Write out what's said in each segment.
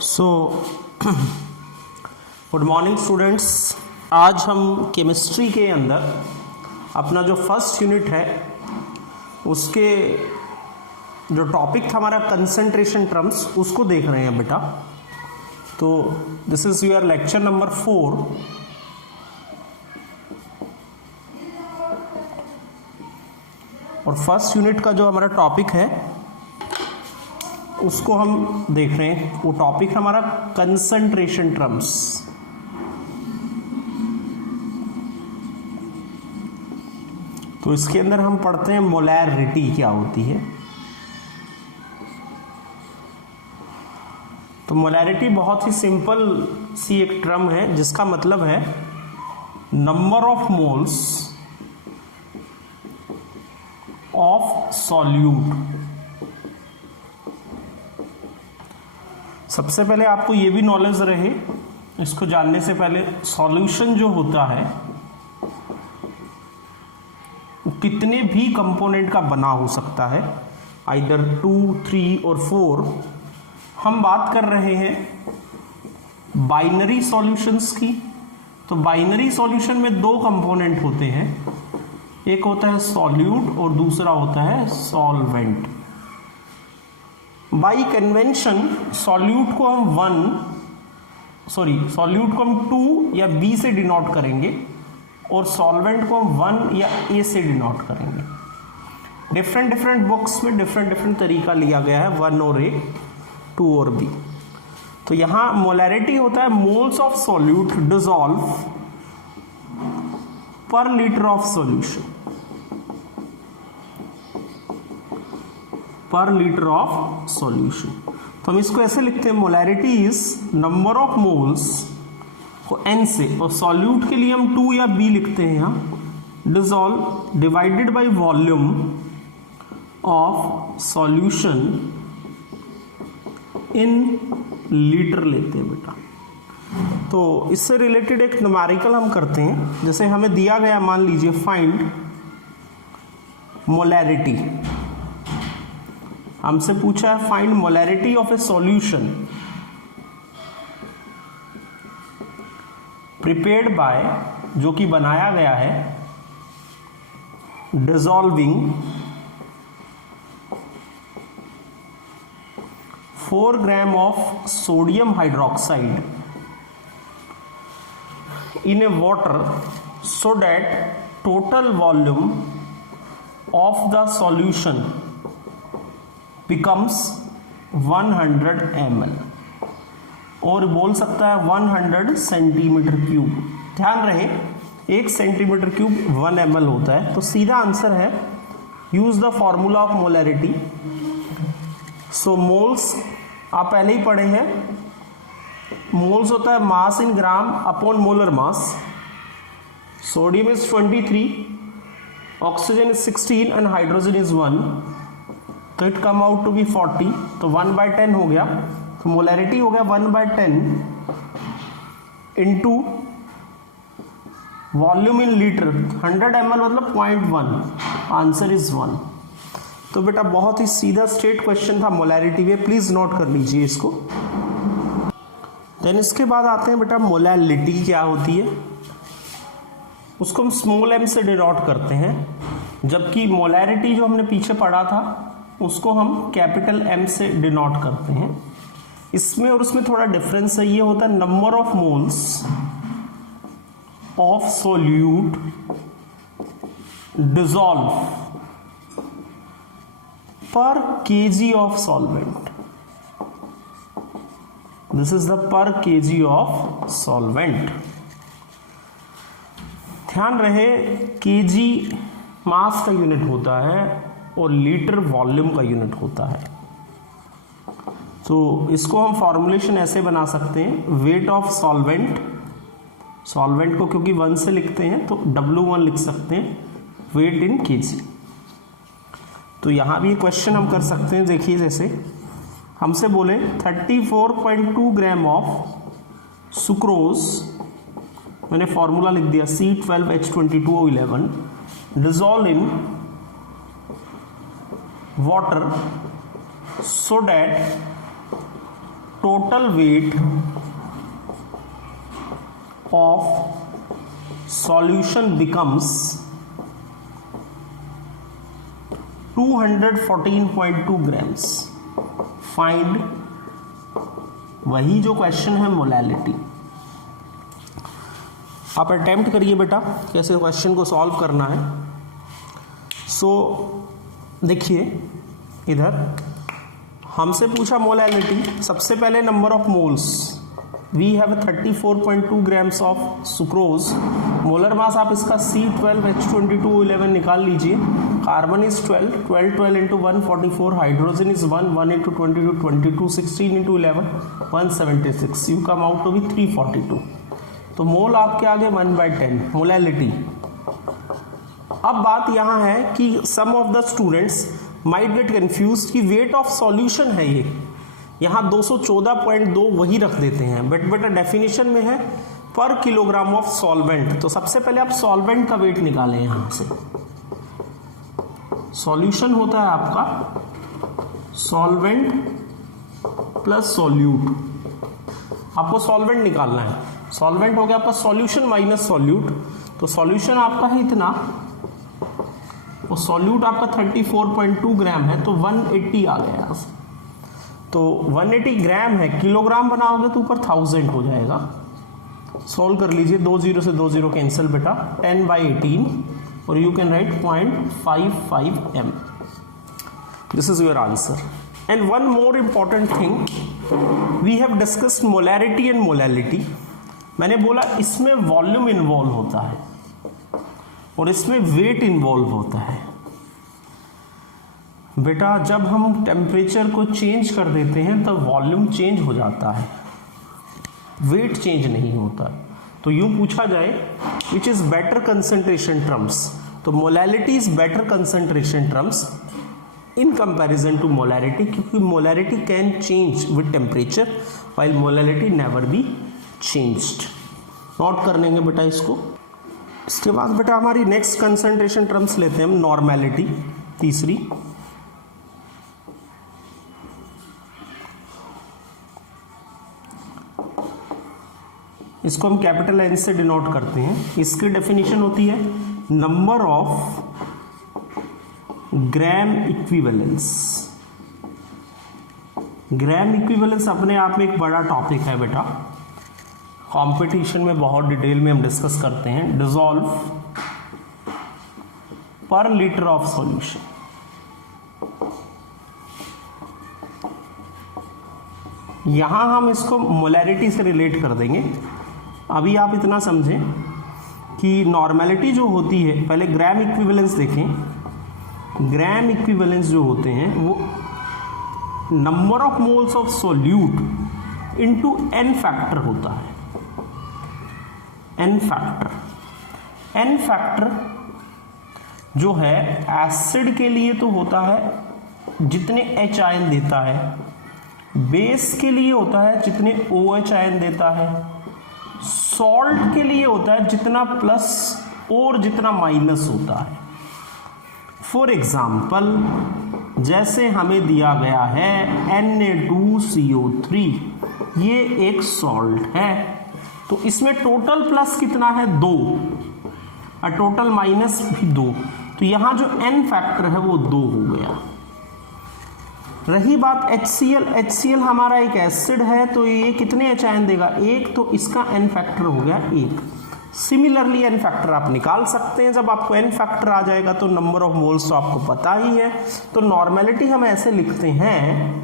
So good morning students. आज हम chemistry के अंदर अपना जो फर्स्ट यूनिट है उसके जो टॉपिक था हमारा कंसंट्रेशन टर्म्स, उसको देख रहे हैं बेटा। तो this is your lecture number 4। और फर्स्ट यूनिट का जो हमारा टॉपिक है उसको हम देख रहे हैं। वो टॉपिक है हमारा कंसंट्रेशन टर्म्स। तो इसके अंदर हम पढ़ते हैं मोलैरिटी क्या होती है। तो मोलैरिटी बहुत ही सिंपल सी एक टर्म है जिसका मतलब है number of moles of solute. सबसे पहले आपको ये भी नॉलेज रहे, इसको जानने से पहले, सॉल्यूशन जो होता है वो कितने भी कंपोनेंट का बना हो सकता है, आइदर 2, 3 और 4। हम बात कर रहे हैं बाइनरी सॉल्यूशंस की। तो बाइनरी सॉल्यूशन में दो कंपोनेंट होते हैं, एक होता है सॉल्यूट और दूसरा होता है सॉल्वेंट। बाई कन्वेंशन सॉल्यूट को हम सॉल्यूट को हम 2 या B से डिनोट करेंगे और सॉल्वेंट को हम 1 या A से डिनोट करेंगे। डिफरेंट बुक्स में डिफरेंट तरीका लिया गया है, 1 और A, 2 और B। तो यहाँ मोलैरिटी होता है मोल्स ऑफ सॉल्यूट डिसॉल्व पर लीटर ऑफ सॉल्यूशन, पर लीटर ऑफ सॉल्यूशन। तो हम इसको ऐसे लिखते हैं, molarity is number of moles को N से, और सॉल्यूट के लिए हम 2 या B लिखते हैं यहाँ, dissolve divided by volume of solution in litre लेते हैं बेटा। तो इससे रिलेटेड एक न्यूमेरिकल हम करते हैं। जैसे हमें दिया गया, मान लीजिए फाइंड मोलैरिटी, हमसे पूछा है find molarity of A solution prepared by, जो कि बनाया गया है dissolving 4 gram of sodium hydroxide in a water so that total volume of the solution becomes 100 ml, और बोल सकता है 100 सेंटीमीटर क्यूब। ध्यान रहे 1 सेंटीमीटर क्यूब 1 ml होता है। तो सीधा आंसर है, use the formula of molarity. So moles आप पहले ही पढ़े हैं, मोल्स होता है mass in gram upon molar mass. Sodium is 23, oxygen is 16 and hydrogen is 1, तो it come out to be 40। तो 1/10 हो गया। तो मोलैरिटी हो गया 1/10 into volume in litre, 100 ml मतलब 0.1, आंसर इज 1। तो बेटा बहुत ही सीधा स्ट्रेट क्वेश्चन था मोलैरिटी में, प्लीज नोट कर लीजिए इसको। देन इसके बाद आते हैं बेटा मोलैलिटी क्या होती है। उसको हम स्मॉल m से डिनोट करते हैं, जबकि मोलैरिटी जो हमने पीछे पढ़ा था उसको हम कैपिटल M से डिनोट करते हैं। इसमें और उसमें थोड़ा डिफरेंस है, ये होता है number of moles of solute dissolve पर kg of solvent. This is the पर kg ऑफ सॉल्वेंट। ध्यान रहे kg मास का यूनिट होता है और लीटर वॉल्यूम का यूनिट होता है। तो इसको हम फॉर्मुलेशन ऐसे बना सकते हैं, वेट ऑफ सॉल्वेंट, सॉल्वेंट को क्योंकि 1 से लिखते हैं तो W1 लिख सकते हैं, वेट इन kg। तो यहां भी क्वेश्चन हम कर सकते हैं। देखिए जैसे हमसे बोले 34.2 ग्राम ऑफ सुक्रोज, मैंने फॉर्मूला लिख दिया C12H22O11, dissolve in water so that total weight of solution becomes 214.2 grams. Find, वही जो क्वेश्चन है मोलैलिटी। आप अटेम्प्ट करिए बेटा कैसे क्वेश्चन को सॉल्व करना है। सो देखिए, इधर हमसे पूछा मोलैलिटी। सबसे पहले number of moles, we have 34.2 grams of sucrose. Molar mass आप इसका C12H22O11 निकाल लीजिए। Carbon is 12 into 144, hydrogen is 1 into 22 16 into 11 176, you come out to be 342। तो मोल आपके आगे 1/10 मोलैलिटी। अब बात यहाँ है कि some of the students might get confuse कि वेट ऑफ सॉल्यूशन है ये, यहाँ 214.2 वही रख देते हैं, बट बेटा डेफिनेशन में है पर किलोग्राम ऑफ सॉल्वेंट। तो सबसे पहले आप सॉल्वेंट का वेट निकालें। यहाँ से सॉल्यूशन होता है आपका सॉल्वेंट प्लस सॉल्यूट। आपको सॉल्वेंट निकालना है। सॉल्वेंट हो गया आपका सॉल्यूशन माइनस सॉल्यूट। तो सॉल्यूशन आपका है इतना, और सॉल्यूट आपका 34.2 ग्राम है, तो 180 आ गया यहाँ से। तो 180 ग्राम है, किलोग्राम बनाओगे तो ऊपर 1000 हो जाएगा। सॉल्व कर लीजिए, 2 0 से 2 0 कैंसिल बेटा, 10/18 और you can write 0.55 m। This is your answer. And one more important thing, we have discussed molarity and molality. मैंने बोला इसमें वॉल्यूम इन्वॉल्व होता है और इसमें वेट इन्वॉल्व होता है। बेटा जब हम टेम्परेचर को चेंज कर देते हैं तब वॉल्यूम चेंज हो जाता है, वेट चेंज नहीं होता। तो यूं पूछा जाए which is better concentration terms, तो molality is better concentration terms in comparison to molarity, क्योंकि molarity can change with temperature while molality never be changed. Note कर लेंगे बेटा इसको। इसके बाद बेटा हमारी नेक्स्ट कंसंट्रेशन टर्म्स लेते हैं हम, नॉर्मेलिटी तीसरी। इसको हम कैपिटल एन से डिनोट करते हैं। इसकी डेफिनेशन होती है number of gram equivalence. Gram equivalence अपने आप में एक बड़ा टॉपिक है बेटा, कंपटीशन में बहुत डिटेल में हम डिस्कस करते हैं। डिसॉल्व पर लीटर ऑफ सॉल्यूशन। यहां हम इसको मोलैरिटी से रिलेट कर देंगे। अभी आप इतना समझें कि नॉर्मेलिटी जो होती है, पहले ग्राम इक्विवेलेंस देखें। ग्राम इक्विवेलेंस जो होते हैं वो number of moles of solute into N factor होता है। एन फैक्टर, एन फैक्टर जो है एसिड के लिए तो होता है जितने H आयन देता है, बेस के लिए होता है जितने OH आयन देता है, सॉल्ट के लिए होता है जितना प्लस और जितना माइनस होता है। फॉर एग्जाम्पल जैसे हमें दिया गया है Na2CO3, ये एक सॉल्ट है, तो इसमें टोटल प्लस कितना है 2 और टोटल माइनस भी 2, तो यहां जो एन फैक्टर है वो 2 हो गया। रही बात HCl, HCl हमारा एक एसिड है, तो ये कितने H आयन देगा 1, तो इसका एन फैक्टर हो गया 1। सिमिलरली एन फैक्टर आप निकाल सकते हैं। जब आपको एन फैक्टर आ जाएगा तो नंबर ऑफ मोल्स तो आपको पता ही है। तो नॉर्मेलिटी हम ऐसे लिखते हैं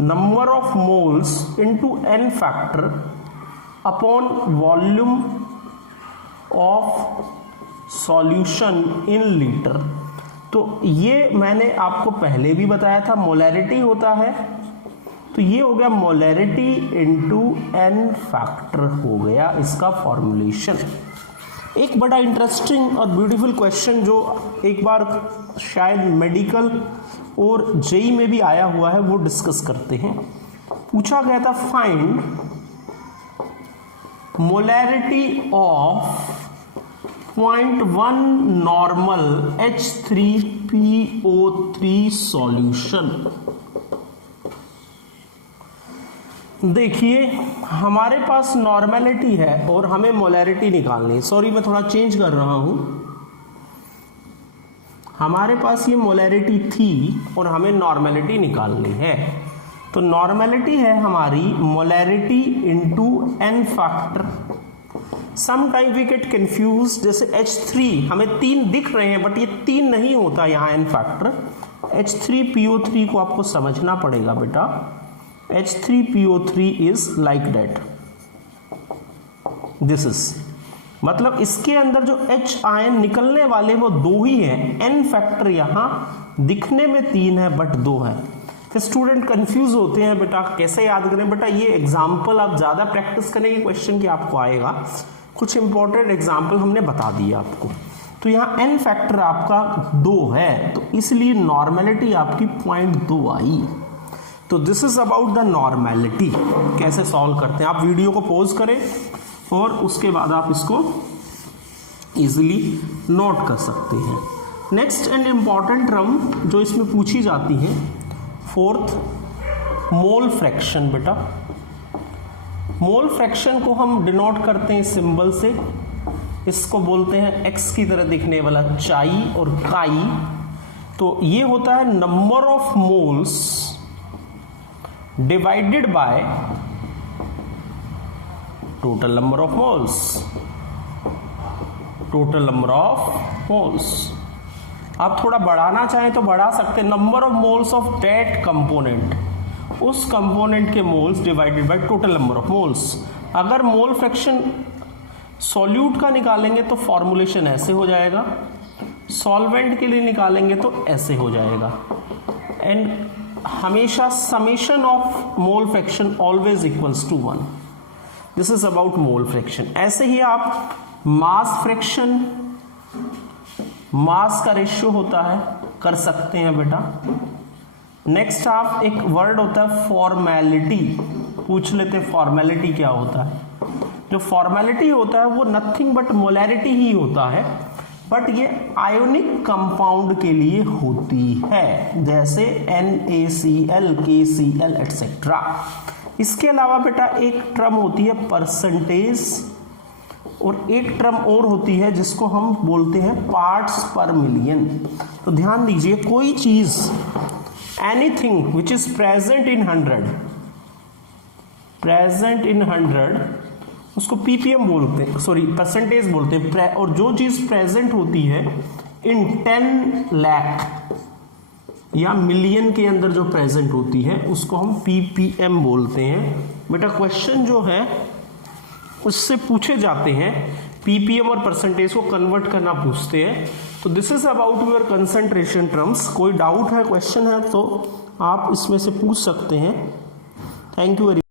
number of moles into N factor upon volume of solution in litre. तो ये मैंने आपको पहले भी बताया था, मोलैरिटी होता है, तो ये हो गया मोलैरिटी इनटू एन फैक्टर हो गया इसका फॉर्मूलेशन। एक बड़ा इंटरेस्टिंग और ब्यूटीफुल क्वेश्चन जो एक बार शायद मेडिकल और जेई में भी आया हुआ है वो डिस्कस करते हैं। पूछा गया था find molarity of 0.1 normal H3PO3 solution. देखिए हमारे पास नॉर्मेलिटी है और हमें मोलैरिटी निकालनी है। सॉरी मैं थोड़ा चेंज कर रहा हूं, हमारे पास ये मोलैरिटी थी और हमें नॉर्मेलिटी निकालनी है। तो नॉर्मेलिटी है हमारी molarity into N factor. Some time we get confuse, जैसे H3 हमें 3 दिख रहे हैं बट ये 3 नहीं होता यहाँ एन फैक्टर। H3PO3 को आपको समझना पड़ेगा बेटा। H3PO3 is like that, this is, मतलब इसके अंदर जो H आयन निकलने वाले वो 2 ही हैं। एन फैक्टर यहाँ दिखने में 3 है बट 2 है। फिर स्टूडेंट कंफ्यूज होते हैं बेटा कैसे याद करें। बेटा ये एग्जाम्पल आप ज्यादा प्रैक्टिस करेंगे क्वेश्चन की आपको आएगा। कुछ इंपॉर्टेंट एग्जाम्पल हमने बता दिया आपको। तो यहाँ एन फैक्टर आपका 2 है तो इसलिए नॉर्मेलिटी आपकी 0.2 आई। तो this is about the normality. कैसे सॉल्व करते हैं, आप वीडियो को पॉज करें और उसके बाद आप इसको इजीली नोट कर सकते हैं। नेक्स्ट एंड इंपॉर्टेंट टर्म जो इसमें पूछी जाती है, फोर्थ मोल फ्रैक्शन। बेटा मोल फ्रैक्शन को हम डिनोट करते हैं सिंबल से, इसको बोलते हैं एक्स की तरह दिखने वाला चाई और काई। तो ये होता है number of moles divided by total number of moles, total number of moles. आप थोड़ा बढ़ाना चाहें तो बढ़ा सकते हैं, number of moles of that component, उस कंपोनेंट के moles divided by total number of moles. अगर मोल फ्रैक्शन सॉल्यूट का निकालेंगे तो फॉर्मूलेशन ऐसे हो जाएगा, सॉल्वेंट के लिए निकालेंगे तो ऐसे हो जाएगा। एंड हमेशा summation of mole fraction always equals to 1। This is about mole fraction. ऐसे ही आप मास फ्रैक्शन, मास का रेशियो होता है, कर सकते हैं बेटा। नेक्स्ट आप एक वर्ड होता है फॉर्मेलिटी, पूछ लेते हैं फॉर्मेलिटी क्या होता है। जो फॉर्मेलिटी होता है वो नथिंग बट मोलैरिटी ही होता है, बट ये आयोनिक कंपाउंड के लिए होती है, जैसे NaCl, KCl एटसेट्रा। इसके अलावा बेटा एक टर्म होती है परसेंटेज और एक टर्म और होती है जिसको हम बोलते हैं पार्ट्स पर मिलियन। तो ध्यान दीजिए, कोई चीज anything which is present in 100 उसको ppm बोलते हैं, सॉरी परसेंटेज बोलते हैं। और जो चीज प्रेजेंट होती है इन 10 लाख या मिलियन के अंदर जो प्रेजेंट होती है उसको हम ppm बोलते हैं। बेटा क्वेश्चन जो है उससे पूछे जाते हैं, ppm और परसेंटेज को कन्वर्ट करना पूछते हैं। तो this is about your concentration terms. कोई डाउट है, क्वेश्चन है तो आप इसमें से पूछ सकते हैं। Thank you very